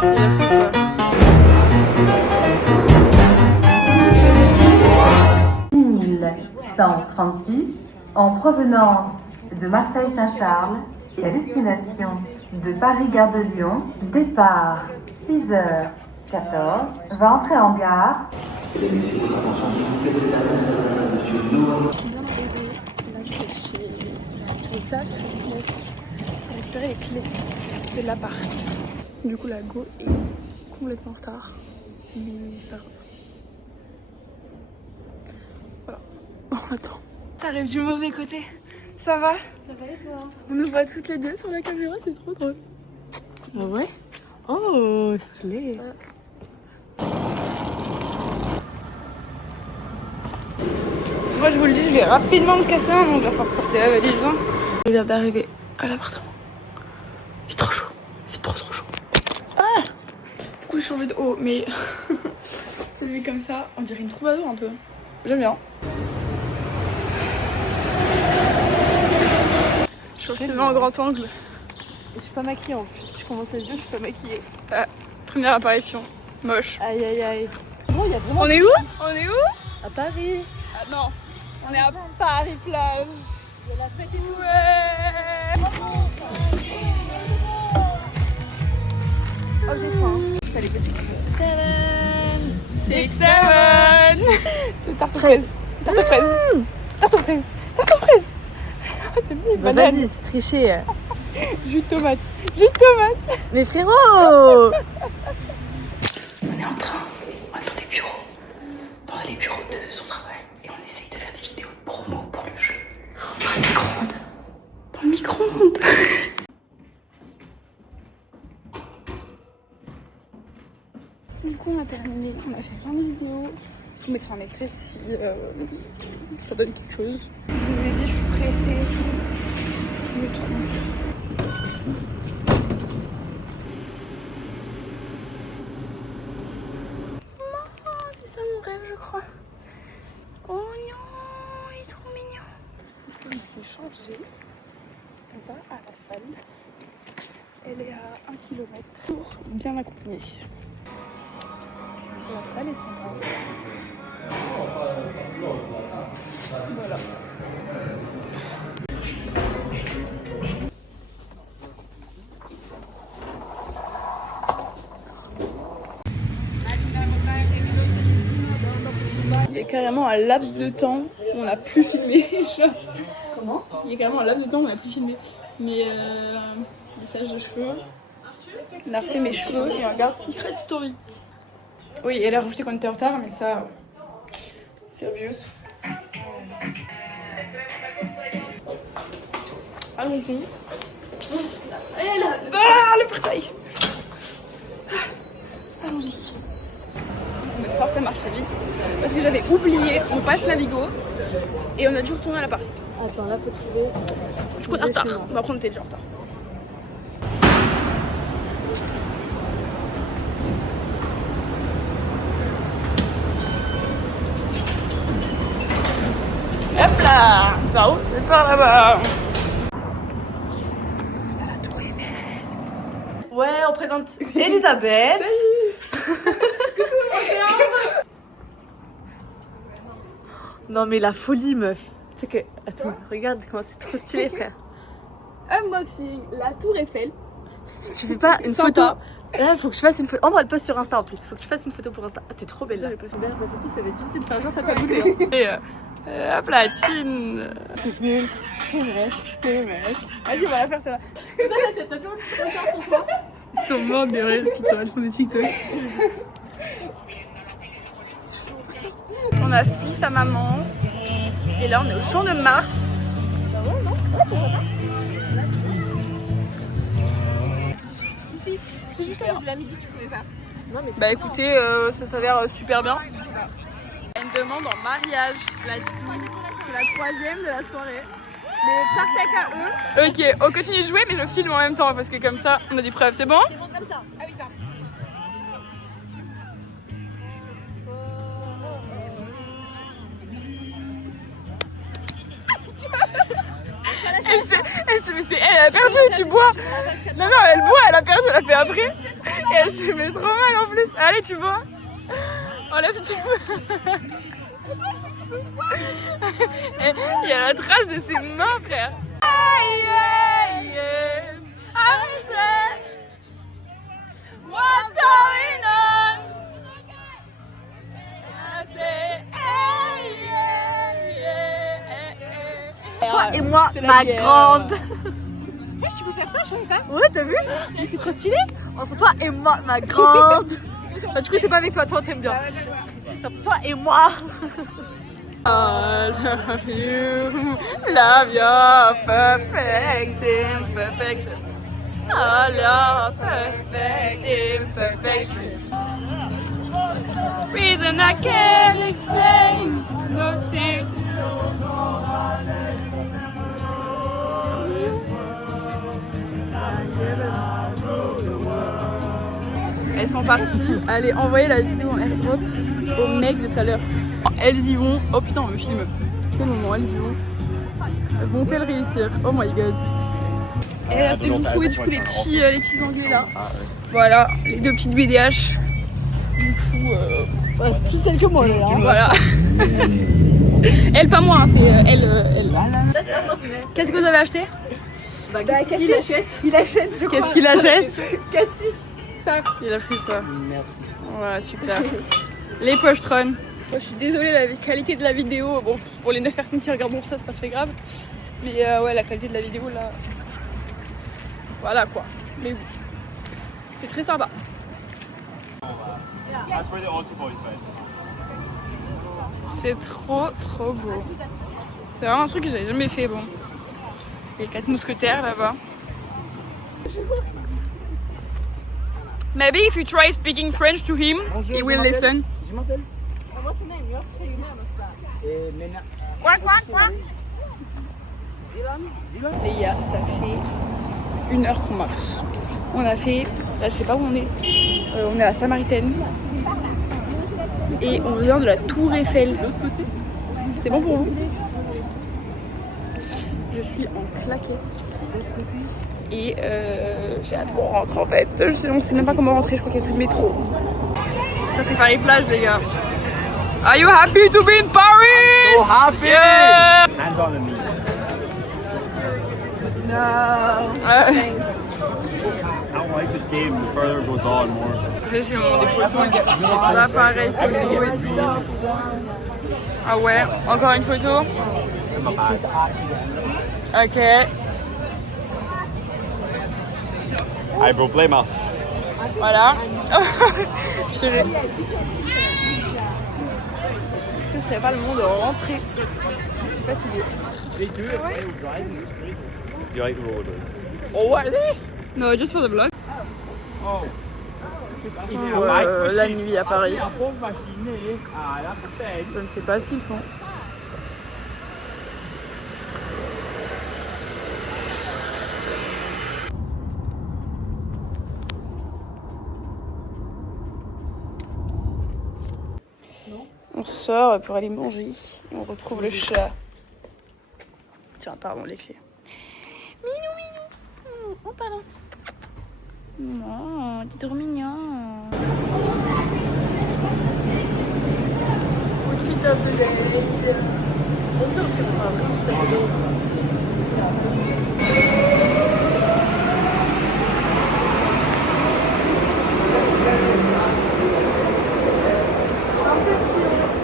1136 en provenance de Marseille-Saint-Charles et à destination de Paris-Gare de Lyon, départ 6h14, va entrer en gare. Mesdames et messieurs, votre attention s'il vous plaît, c'est l'annonce s'adresse à monsieur Noah. Bien arrivé, là je vais chez le taf business pour récupérer les clés de l'appart. Du coup la go est complètement en retard, mais c'est pas grave. Voilà, on attend. T'arrives du mauvais côté, ça va? Ça va et toi? On nous voit toutes les deux sur la caméra, c'est trop drôle. Ah ouais? Oh, stylé! Moi je vous le dis, je vais rapidement me casser un ongle à force de porter la valise. Hein. Je viens d'arriver à l'appartement. Il fait trop chaud. Il fait trop chaud. Ah! Pourquoi j'ai changé de haut? Mais je l'ai mis comme ça, on dirait une troubadour un peu. J'aime bien. Je suis en grand angle. Je suis pas maquillée en plus. Je commence la vidéo, je suis pas maquillée. Ah, première apparition. Moche. Aïe aïe aïe. Bon, il y a vraiment. On est où? On est où? À Paris. Ah non, on est à Paris plage. Il y a la fête et tout. Oh j'ai faim. T'as les petits coups. 7, 6, 7. Tarte aux fraises. Tarte aux fraises. Tarte aux fraises. Tarte aux fraises. C'est bien, Bah, banane. vas-y, c'est triché. Jus de tomate. Jus de tomate. Mais frérot! On est en train dans des bureaux. Dans les bureaux de son travail. Et on essaye de faire des vidéos de promo pour le jeu. Dans le micro-ondes. Dans le micro-ondes. Du coup on a terminé. On a fait plein de vidéos. Je vous mettrai un extrait si ça donne quelque chose. Je vous ai dit, je suis pressée et tout. Je me trompe. C'est ça mon rêve, je crois. Oh non, il est trop mignon. Du coup, je me suis changée. On va à la salle. Elle est à 1 km pour bien m'accompagner. La salle est sympa. Voilà. Il y a carrément un laps de temps où on n'a plus filmé. Comment? Il y a carrément un laps de temps où on n'a plus filmé. Mais lissage de cheveux. On a refait mes cheveux et on regarde Secret Story. Oui, elle a rajouté qu'on était en retard, mais ça, c'est obvious. Allons-y. Elle là. Ah, le portail. Allons-y. On est forcé à marcher vite parce que j'avais oublié mon passe Navigo et on a dû retourner à l'appart. Attends, là faut trouver. Du coup, on est en retard. On va prendre tes déjà en retard. Hop là! C'est par où? C'est par là-bas! La tour Eiffel! Ouais, on présente Elisabeth. Non mais la folie meuf. Tu sais que. Attends, regarde comment c'est trop stylé frère. Unboxing, la tour Eiffel. Si tu fais pas une photo. Là, faut que je fasse une photo. On va le poster sur Insta en plus. Faut que je fasse une photo pour Insta. Ah, t'es trop belle là. Bah, surtout, ça va être difficile de faire un jour, t'as pas goûté. Hein. Et hop la thune. C'est nul. Vas-y, on va la faire celle-là. T'as toujours une petite recherche sur toi. Ils sont morts de rire, putain, elles font des TikTok. On a fui sa maman. Et là, on est au Champ de Mars. Si, c'est juste à la midi, tu pouvais pas. Bah écoutez, ça s'avère super bien. Une demande en mariage, la team. C'est la troisième de la soirée. Mais parfait à eux. Ok, on continue de jouer, mais je filme en même temps parce que comme ça, on a des preuves. C'est bon? C'est bon comme ça. Ah oui, pardon. Elle a perdu, tu bois. Non, non, elle boit, elle a perdu, elle a fait après. Et elle se met trop mal en plus. Allez, tu bois. Enlève tout. Il y a la trace de ses mains, frère. What's going on? Toi et moi, C'est la ma guerre. grande. Tu peux faire ça, je savais pas. Ouais, t'as vu? Mais c'est trop stylé. Entre toi et moi, ma grande. Bah, du coup, c'est pas avec toi, toi t'aimes bien. C'est entre toi et moi. I love you, love your perfect imperfection. All your perfect imperfections. Reason I can't explain, no thing. Elles sont parties aller envoyer la vidéo en airdrop au mec de tout à l'heure. Elles y vont. Oh putain, on me filme. C'est le moment, elles y vont. Vont-elles réussir? Oh my god. Elles ont trouvé du coup les petits anglais là. Voilà, les deux petites BDH. Du coup, Plus celle que moi, là. voilà. Elle, pas moi, hein, c'est elle. Qu'est-ce que vous avez acheté? Cassis. Il achète, je crois. Qu'est-ce qu'il achète? Cassis. Ça. Il a pris ça. Merci. Voilà, super. Les pochetrons. Je suis désolée, la qualité de la vidéo, bon, pour les 9 personnes qui regardent ça, c'est pas très grave. Mais ouais, la qualité de la vidéo, là, voilà quoi. Mais oui, c'est très sympa. C'est trop beau. C'est vraiment un truc que j'avais jamais fait, bon. Les 4 mousquetaires là-bas. Maybe if you try speaking French to him, he will listen. Je m'appelle Quoi, quoi, quoi? Les gars, ça fait 1 heure qu'on marche. On a fait, là je sais pas où on est à la Samaritaine. Et on vient de la Tour Eiffel. De l'autre côté. C'est bon pour vous? Je suis en claquette. Et j'ai hâte qu'on rentre en fait. On sait même pas comment rentrer, je crois qu'il n'y a plus de métro. Ça c'est Paris plage les gars. Are you happy to be in Paris? so happy. Yeah. Hands on the knee. Ouais. I don't like this game. The further it goes on, more. Là, c'est le moment des photos, les gars. Là, pareil, photo et tout. Ah ouais, encore une photo. Ok. Allez, bro, play mouse. Voilà. Chérie. Est-ce que ce serait pas le moment de rentrer? Je suis fatiguée. You like the roller blades? Oh, allez! No, just for the vlog. Oh. C'est la nuit à Paris. Je ne sais pas ce qu'ils font. On sort pour aller manger. On retrouve le chat. Tiens, pardon, les clés. Minou, minou. Oh, pardon. Oh, t'es trop mignon. Outfit of the day. Un petit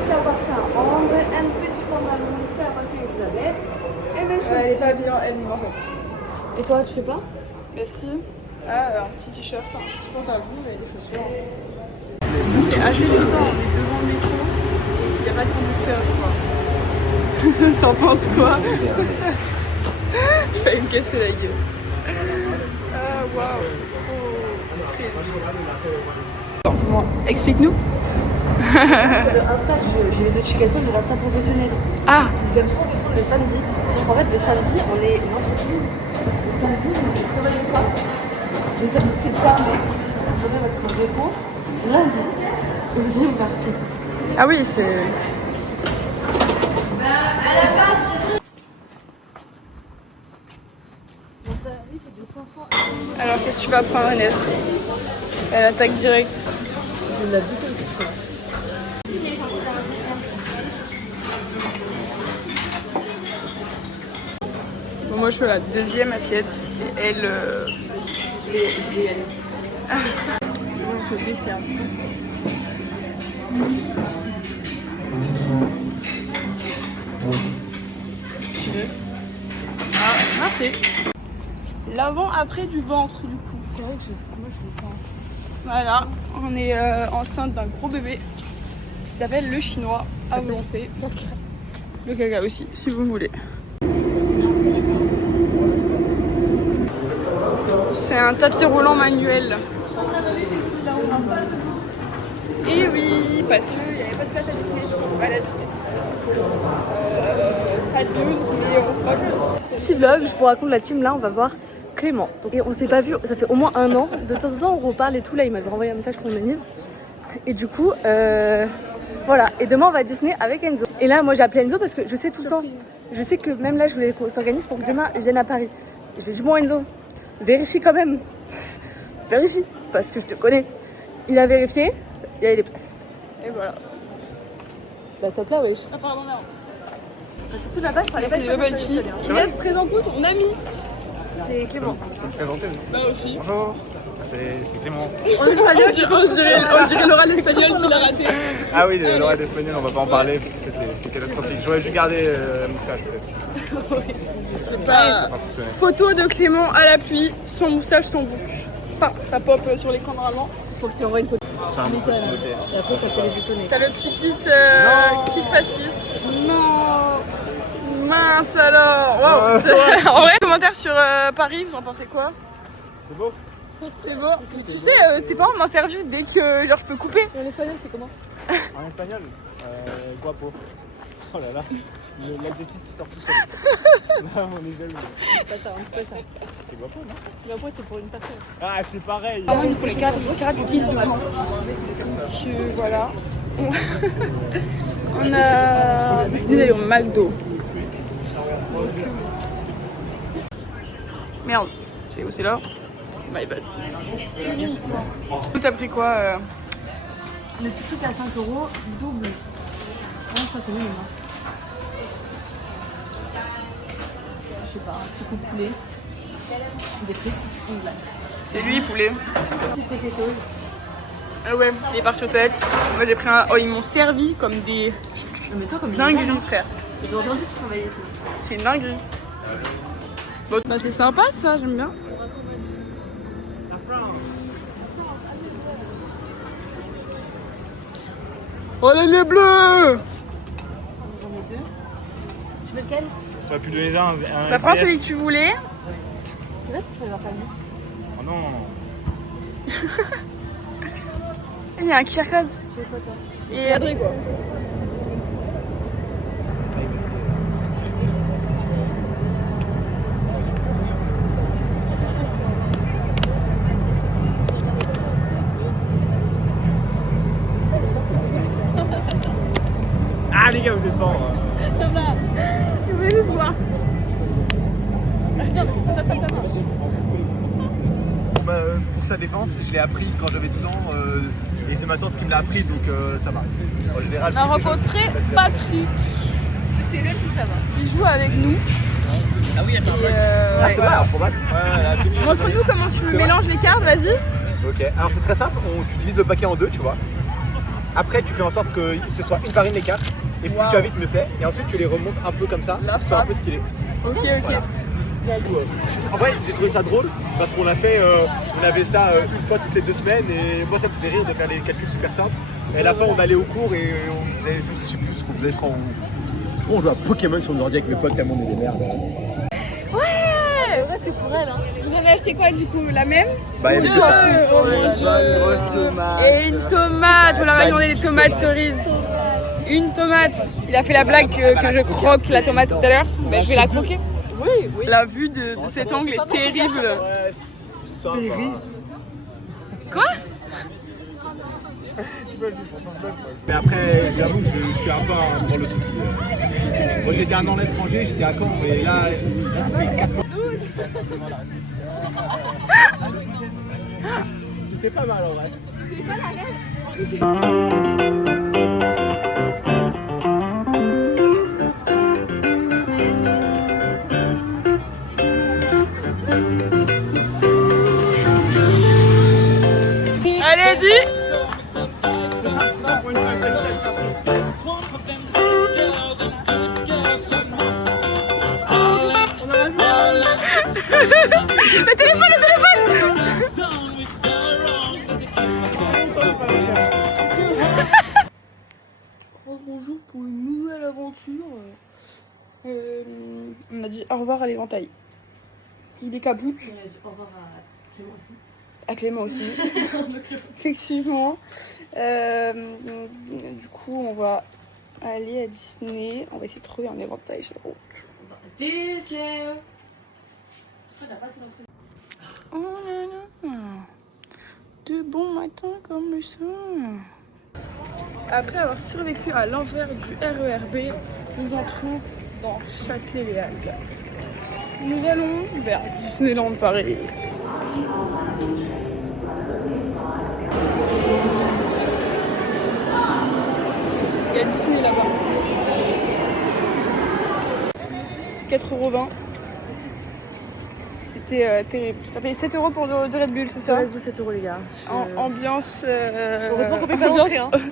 qui appartient à Ambre, un petit pantalon qui appartient à Elisabeth. Et mes chaussures. Elle est pas bien, elle en fait. Et toi, tu fais pas? Mais si. Ah, un petit t-shirt, un petit pantalon et des chaussures. C'est assez évident, on est devant le métro et il n'y a pas de conducteur, je crois. T'en penses quoi? Je vais me casser la gueule. Ah, waouh, c'est trop triste. Explique-nous. Sur le Insta, j'ai les notifications de l'insta professionnel. Ah, Ils aiment trop le samedi. C'est qu'en fait, le samedi, on est une entreprise. Le samedi, on surveille ça. Le samedi, c'est fermé. Vous aurez votre réponse lundi. Et vous allez vous faire foutre. ah oui, c'est... Mon tarif est de 500 €. Alors qu'est-ce que tu vas prendre, Inès? Elle attaque direct. Je l'ai vu comme ça. Bon, moi je fais la deuxième assiette et elle... Je vais y aller. On se dessert. Ah, merci. L'avant-après du ventre du coup. C'est vrai que moi je le sens. Voilà, on est enceinte d'un gros bébé qui s'appelle le chinois à volonté. Le caca aussi, si vous voulez. C'est un tapis roulant manuel. Et oui, parce qu'il n'y avait pas de place à Disney, à la Disney. Salle 2, mais on fera que... Petit vlog, je vous raconte la team là, on va voir Clément. Et on s'est pas vu, ça fait au moins 1 an. De temps en temps on reparle et tout, là il m'avait renvoyé un message pour mon anniv. Et du coup, voilà. Et demain on va à Disney avec Enzo. Et là moi j'ai appelé Enzo parce que je sais tout le temps, je sais que même là je voulais qu'on s'organise pour que demain ils viennent à Paris. Et je lui ai dit bon Enzo, vérifie quand même. Vérifie, parce que je te connais. Il a vérifié, il y avait les places. Et voilà. Bah top là wesh. Ah pardon, merde. Surtout là-bas je parlais pas Des bubble tea. Inès, présente-nous ton ami. C'est Clément. Je peux me présenter aussi. Bah aussi. Bonjour, c'est Clément. On dirait l'oral espagnol qu'il a raté. Ah oui, l'oral d'espagnol, on va pas en parler parce que c'était catastrophique. J'aurais dû garder la moustache peut-être. C'est Ça pas... n'a pas fonctionné. Photo de Clément à la pluie, sans moustache, sans boucle. Enfin, ça pop sur l'écran normalement. Il faut que tu envoies une photo. C'est un bon petit beauté. Et après ça fait les étonner. T'as le petit kit pastis. Non. Mince alors. Wow, c'est- En vrai, commentaire sur Paris, vous en pensez quoi? C'est beau. C'est beau. Mais tu sais, t'es pas en interview dès que genre je peux couper. En espagnol c'est comment? En espagnol, guapo. Oh là là, l'adjectif qui sort tout seul. Là on est jaloux. C'est pas ça, on dit pas ça. C'est guapo, non? Mais après c'est pour une personne. Ah c'est pareil. Vraiment, il nous faut les 4 kills de vent. Voilà. On a décidé d'aller au McDo. Merde, c'est où? C'est là? My bad. T'as pris quoi Le petit truc à 5 €, double. Je crois que c'est minimum. Je sais pas, un petit coup de poulet, des frites, une glace. C'est lui, poulet. Petit potatoes. Ah ouais, il est parti aux toilettes. Moi j'ai pris un... Oh, ils m'ont servi comme des Non mais toi comme il est dingueries, mal, hein. frère. J'ai entendu que tu travaillais ici. C'est une dinguerie. Bon, bah c'est sympa ça, j'aime bien. Oh les bleus! J'en ai 2. Tu veux lequel? Tu vas plus donner un T'as pris SDF. celui que tu voulais. Je sais pas si je fais leur famille. Oh non. Il y a un QR code. Tu veux quoi toi? Et Adré quoi. Ah les gars vous êtes forts. Je voulais juste voir. Pour sa défense, je l'ai appris quand j'avais 12 ans et c'est ma tante qui me l'a appris donc ça va. En général, On a plus les rencontré jeunes, c'est facile à Patrick. C'est même plus ça va. Qui joue avec nous. Ah oui, elle Et Ah, c'est vrai, improbable. montre-nous comment tu C'est mélanges les cartes, vas-y. Ok, alors c'est très simple, tu divises le paquet en 2, tu vois. Après, tu fais en sorte que ce soit une par une les cartes et plus tu as vite, mieux c'est. Et ensuite, tu les remontes un peu comme ça, pour que ce soit un peu stylé. Ok. Voilà. En vrai, j'ai trouvé ça drôle parce qu'on l'a fait, on avait ça une fois toutes les 2 semaines et moi ça me faisait rire de faire les calculs super simples. Et à la fin, on allait au cours et on faisait juste, je sais plus ce qu'on faisait, je crois on jouait à Pokémon sur le ordi avec mes potes tellement on est des merdes. Ouais. Ouais, c'est pour elle hein. Vous avez acheté quoi du coup? La même? Bah, il y avait que ça. Oh mon dieu. Et une tomate. On leur a demandé des tomates cerises. Une tomate. Il a fait la blague que je croque la tomate tout à l'heure. Ben, je vais la croquer. Oui, oui. La vue de cet angle est terrible. Ouais, ça va. Quoi? Mais après, j'avoue que je suis un peu dans le souci. Moi j'ai été un an à l'étranger, j'étais à Caen, mais là ça fait 4 mois. C'était pas mal en vrai. C'est pas la Allez-y. Le téléphone. Bonjour pour une nouvelle aventure. On a dit au revoir à l'éventail. Il est capoute. On a dit au revoir à Clément aussi. À Clément aussi. Effectivement. Du coup, on va aller à Disney. On va essayer de trouver un éventail sur la route. Disney. Oh là là. De bon matin comme ça. Après avoir survécu à l'envers du RERB, nous entrons dans Châtelet-Les-Halles. Nous allons vers Disneyland Paris. Il y a Disney là-bas. 4,20 €. C'était terrible. T'as payé 7 € pour de Red Bull, c'est ça? Red Bull 7 € les gars. Ambiance. Heureusement qu'on peut pas ambiance- rentrer. Hein.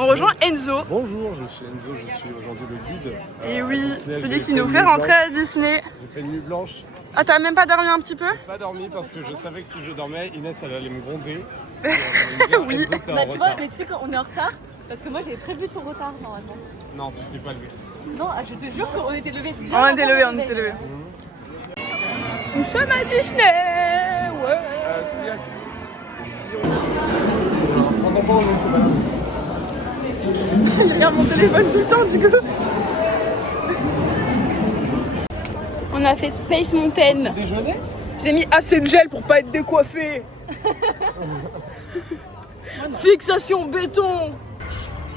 On rejoint Enzo. Bonjour, je suis Enzo, je suis aujourd'hui le guide. Et à oui, Disney. celui J'ai qui fait nous une fait nuit rentrer blanche. à Disney. J'ai fait une nuit blanche. Ah, t'as même pas dormi un petit peu? J'ai pas dormi parce que je savais que si je dormais, Inès elle allait me gronder. Oui. Bah tu vois, mais tu sais quand on est en retard, parce que moi j'avais prévu ton retard normalement. Non, tu t'es pas levé. Non, je te jure qu'on était levés. On était levés, on était levés. Nous sommes à Disney. Ouais. Il regarde mon téléphone tout le temps du coup. On a fait Space Mountain. J'ai mis assez de gel pour pas être décoiffé. Fixation béton.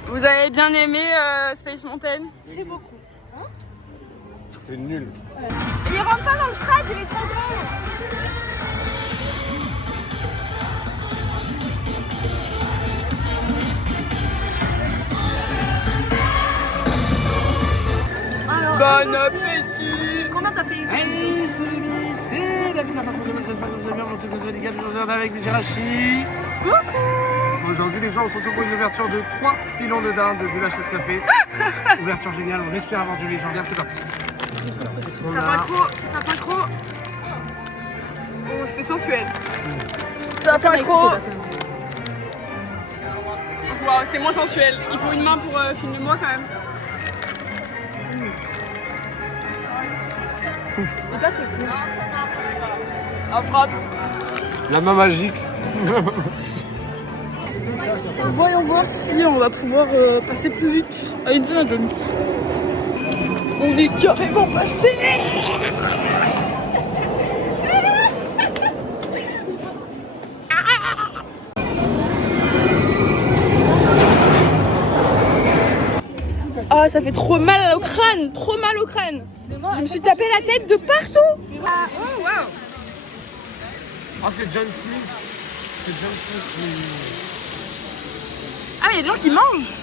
Vous avez bien aimé Space Mountain? Très beaucoup. C'est nul. Il rentre pas dans le stade, il est trop grand. Bon appétit. Combien t'as payé? Hey, c'est David, la patronne de avec Michelachi. Coucou. Aujourd'hui, les gens sont au bout d'une ouverture de 3 pilons de dinde du Lachaise Café. Ouverture géniale, on respire avant du légendaire, c'est parti. T'as pas trop. Oh, c'était sensuel. T'as pas trop. Waouh, c'était moins sensuel. Il faut une main pour filmer moi quand même. C'est pas sexy. Ah, propre. La main magique. Voyons voir si on va pouvoir passer plus vite à Indiana Jones. On est carrément passé. Ah, ça fait trop mal au crâne, trop mal au crâne. Je me suis tapé la tête de partout. Ah, oh, waouh. Ah, c'est John Smith. C'est John Smith qui... Ah, il y a des gens qui mangent.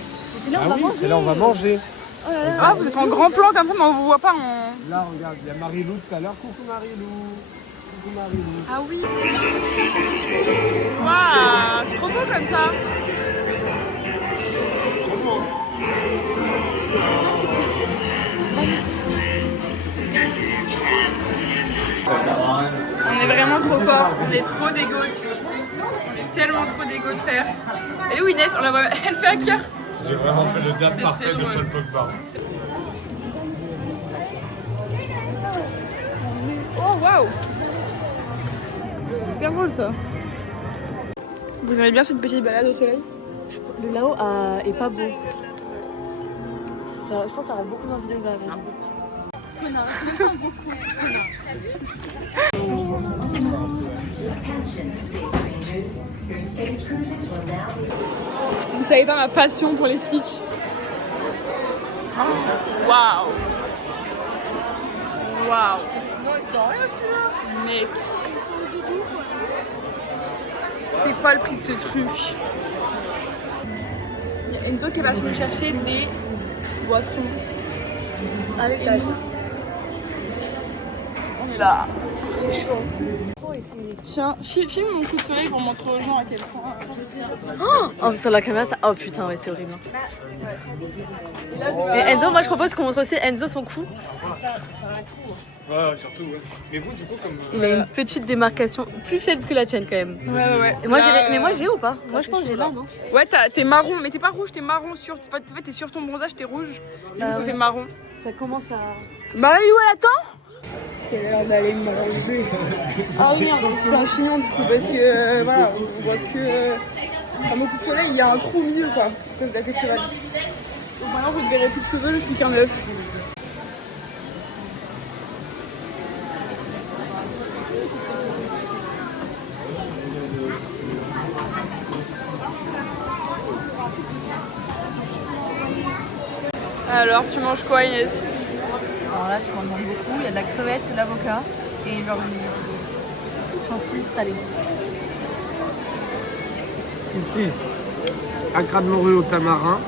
Ah oui, c'est là on va manger. Ah, vous êtes en grand plan comme ça, mais on vous voit pas en... Là, regarde, il y a Marie-Lou tout à l'heure. Coucou Marie-Lou. Coucou Marie-Lou. Ah oui. Waouh, c'est trop beau comme ça. On est vraiment trop fort, on est trop des goats. On est tellement trop des goats, frère. Elle est où Inès? On la voit, elle fait un cœur. J'ai vraiment fait le dab C'est parfait très de drôle. Paul Pogba. Oh waouh. Super drôle ça. Vous aimez bien cette petite balade au soleil? Le là-haut est pas beau. Ça, je pense que ça rend beaucoup moins vidéo que la veille. Vous savez pas ma passion pour les sticks. Waouh. Waouh. Non, il sent rien celui-là. Mec. C'est quoi le prix de ce truc? Il y a Enzo qui va me chercher des boissons. Avec la on est là. C'est chaud. Tiens, filme mon coup de soleil pour montrer aux gens à quel point. Oh, sur la caméra, ça. Oh putain, ouais, c'est horrible. Et Enzo, moi je propose qu'on montre aussi Enzo son cou. Ouais, surtout, ouais. Mais vous, du coup, comme. Il a une petite démarcation plus faible que la tienne quand même. Ouais. Et moi, Là, mais moi j'ai ou pas? Moi je pense que j'ai là, non? Ouais, t'es marron, mais t'es pas rouge, t'es marron sur. En fait, t'es sur ton bronzage, t'es rouge. Du coup, ça fait marron. Ça commence à. Marie, où elle attend? C'est l'heure d'aller manger. Ah oui, merde, c'est un chignon du coup, parce que voilà, on voit que. À mon coup de soleil, il y a un trou au milieu quoi, comme la festival. Donc maintenant, vous ne verrez plus de cheveux, je suis qu'un œuf. Alors, tu manges quoi, Inès? Alors là, tu m'en demandes beaucoup. Il y a de la crevette, de l'avocat et genre une chantilly salée. Ici, acra de morue au tamarin,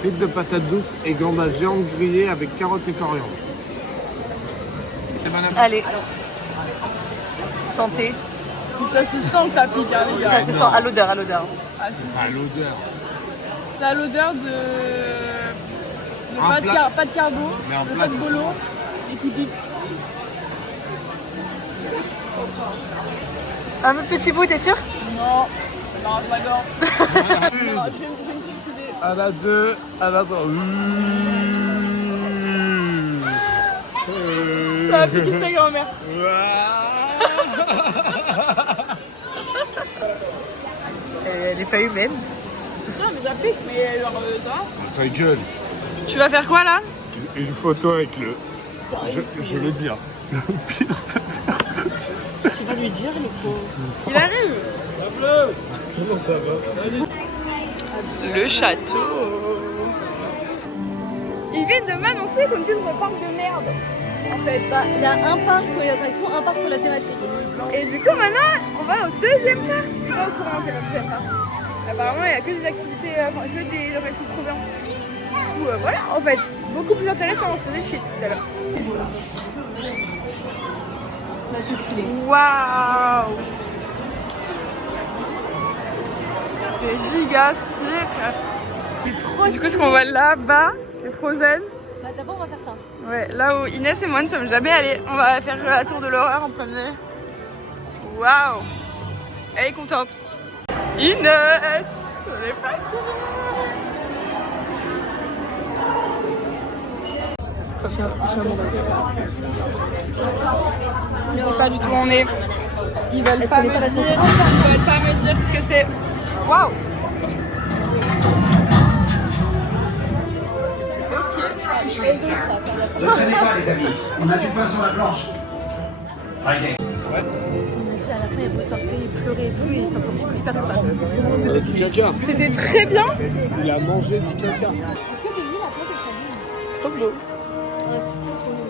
frites de patates douces et gambas géantes grillées avec carottes et coriandre. Allez. Santé. Ça se sent que ça pique, hein, les gars. Ça se sent à l'odeur, à l'odeur. Ah, c'est À l'odeur. c'est à l'odeur de Un pas, plat. pas de carbo, Mais en de plat, pas de ça bolo et qui pique. Un autre petit bout, t'es sûr? Non, ça m'arrache la gorge. Non, je vais me suicider. À la 2, à la 3. Ça va piquer sa grand-mère. Elle est pas humaine. Non, mais ça pique, mais genre ça va. Ta gueule. Tu vas faire quoi là? Une photo avec le. Je le dis, hein. Le pire, c'est Tu vas lui dire, il faut. Il arrive. Comment ça va? Le château. Ils viennent de m'annoncer qu'on était dans un parc de merde. En fait. Bah, il y a un parc pour les attractions, un parc pour la thématique. Et du coup maintenant on va au deuxième parc. Je suis pas au courant qu'il y a le deuxième parc. Apparemment il n'y a que des activités, enfin que des attractions trop bien. Du coup voilà en fait, beaucoup plus intéressant, on se faisait chier tout à l'heure. Bah, c'est stylé. Waouh. C'est giga stylé. C'est trop. Du coup ce qu'on voit là-bas, c'est Frozen. Bah, d'abord, on va faire ça. Ouais, là où Inès et moi ne sommes jamais allés. On va faire la tour de l'horreur en premier. Waouh! Elle est contente. Inès! On est passionnés! Je sais pas du tout où on est. Ils veulent pas me dire. Ils veulent pas me dire ce que c'est. Waouh! Ne traînez pas, les amis. On a du pain sur la planche. Friday. Il me fait à la fin, il ressortait, il pleurait et tout, et il s'en sortit hyper coupable. Du caca. C'était très bien. Il a mangé du caca. Est-ce que t'es nul à toi, t'es C'est trop beau. Ouais, c'est trop nul.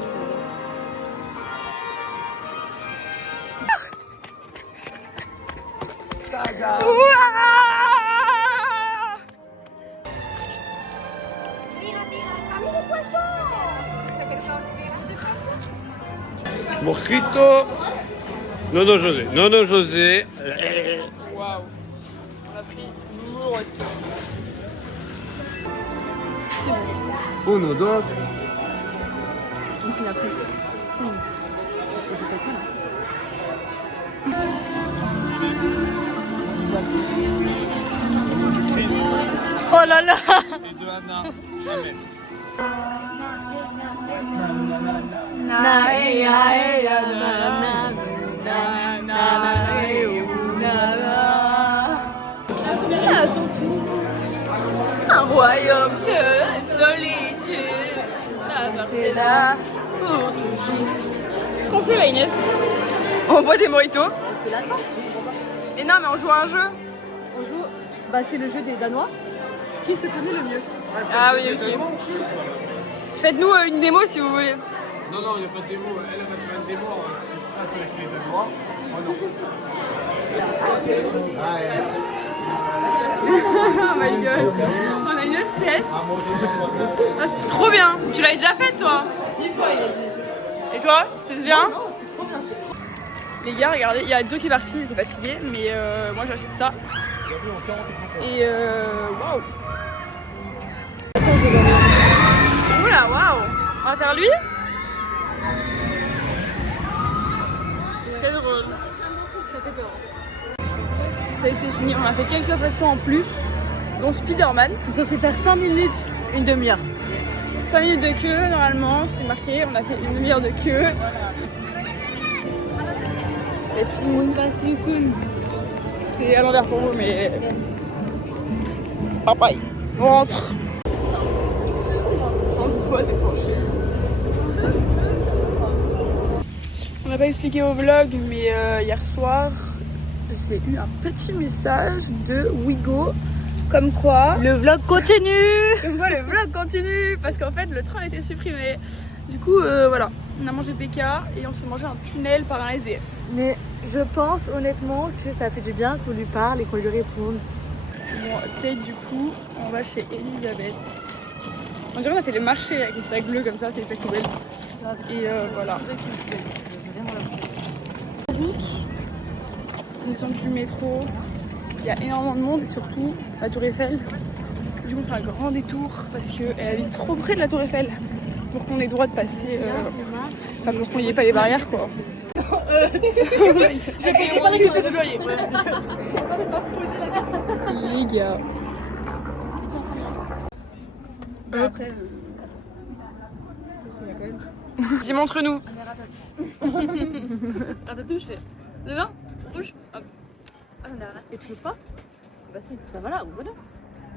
Mojito. Nono José. Nono José. Waouh. On a pris lourd. Uno, dos. Continue après. Continue. Oh là là! Et de Anna. Jamais. Un royaume de solitude. C'est là pour toujours. Qu'on fait là, Inès? On boit des mojitos. fait l'attente. Mais non, mais on joue à un jeu. On joue, bah c'est le jeu des Danois. Qui se connaît le mieux? Ah oui, ok. Faites-nous une démo si vous voulez. Non, non, il n'y a pas de démo. Elle va faire une démo. Ce qui se passe avec les Danois. Oh non. Oh my god. On a une autre pièce. Ah, c'est trop bien. Tu l'avais déjà faite toi? 10 fois il a dit. Et toi? C'était bien? Non, c'est trop bien. Les gars, regardez, il y a deux qui est parti, il était fatigué, mais moi j'ai acheté ça. Et waouh! Oula, waouh! On va faire lui? C'est très drôle. Ça fait peur. Ça y est, c'est fini, on a fait quelques attractions en plus, dont Spider-Man. C'est censé faire 5 minutes, une demi-heure. 5 minutes de queue, normalement, c'est marqué, on a fait une demi-heure de queue. C'est fini, c'est à l'envers pour vous, mais... Papaye, on rentre. On n'a pas expliqué au vlog, mais hier soir, j'ai eu un petit message de Wigo, comme quoi... Le vlog continue. Comme quoi le vlog continue, parce qu'en fait le train a été supprimé. Du coup, voilà, on a mangé PK et on s'est mangé un tunnel par un SDF. Mais je pense honnêtement que ça fait du bien qu'on lui parle et qu'on lui réponde. Bon, Kate, du coup, on va chez Elisabeth. On dirait qu'on a fait le marché avec les sacs bleus comme ça, c'est les sacs poubelles. Et voilà. On descend du métro, il y a énormément de monde et surtout la Tour Eiffel. Du coup, on fait un grand détour parce qu'elle habite trop près de la Tour Eiffel pour qu'on ait le droit de passer. Enfin, pour qu'on n'y ait pas les barrières quoi. J'ai payé pas l'écriture de loyer. Les gars. Après, c'est bien quand même. Dis, montre-nous. Ratatouille, je fais. Le vin rouge. Hop. Ah, j'en ai rien. Et tu trouves pas? Bah si. Bah voilà, ouvre-le.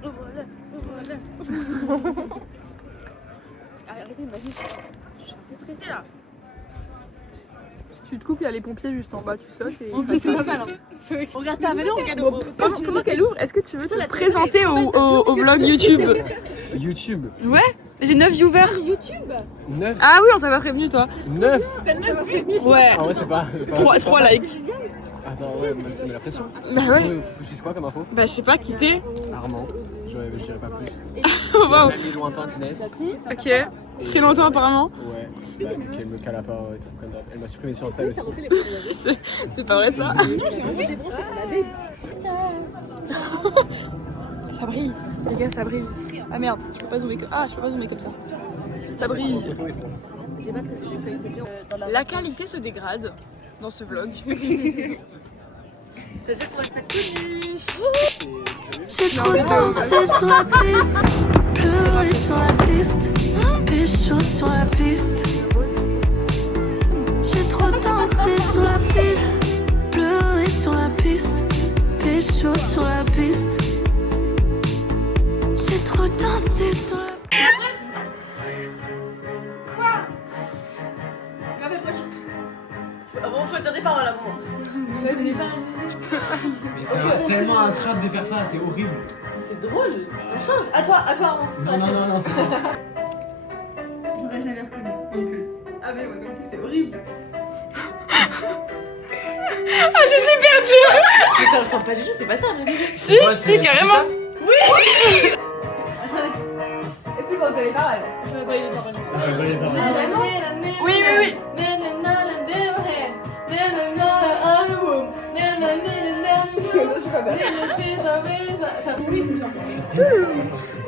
Ouvre-le, ouvre-le. Arrêtez, vas-y. Je suis un peu stressée là. Tu te coupes, il y a les pompiers juste en bas, tu sautes et... C'est pas mal hein. Regarde pas, mais non, regarde. Comment qu'elle ouvre? Est-ce que tu veux te présenter au vlog YouTube? YouTube. Ouais, j'ai 9 viewers. YouTube. 9. Ah oui, on s'est pas prévenu toi. 9. Ouais. Ah ouais, c'est pas. 3 likes. Attends, ouais, ça met la pression. Bah ouais. Faut que je dise quoi comme info? Bah je sais pas, quitter. Armand. Je dirais pas plus. Oh wow. L'ami lointain d'Inès. Ok. Très longtemps apparemment. Ouais. Bah, qu'elle me cala pas et tout comme ça. Elle m'a supprimé sur Insta aussi. C'est pas vrai ça. Ça brille. Les gars, ça brille. Ah merde, je peux pas zoomer comme... Ah, je peux pas zoomer comme ça. Ça brille. La qualité se dégrade dans ce vlog. C'est-à-dire qu'on va se mettre tout nu. J'ai trop dansé sur la piste, pleuré sur la piste, pécho sur la piste. J'ai trop dansé sur la piste, pleuré sur la piste, pécho sur la piste. J'ai trop dansé sur la piste. Ah bon, faut dire des paroles à moi. Mais c'est tellement un trap de faire ça, c'est horrible. C'est drôle. On change. À toi Armand. Sur la chaîne. Non, c'est pas. J'aurais jamais reconnu. Ah mais ouais, non plus, c'est horrible. Ah, c'est super dur. Mais ça ressemble pas du tout, c'est pas ça. Si, si, carrément. Oui. Attendez. Et puis quand t'as les paroles. Je vais pas les paroles. Oui, oui, oui.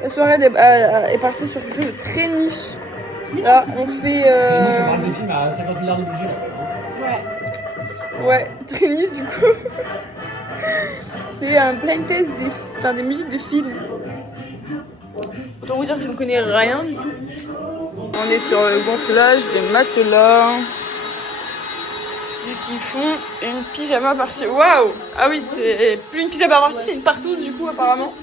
La soirée est partie sur quelque chose de très niche. Là, on fait. Je parle des films à 50 milliards de budget. Ouais, très niche du coup. C'est un blind test des musiques de films. Autant vous dire que je ne connais rien du tout. On est sur le gonflage des matelas. Qui font une pyjama party. Waouh! Ah oui, c'est plus une pyjama party, c'est une partouze du coup apparemment.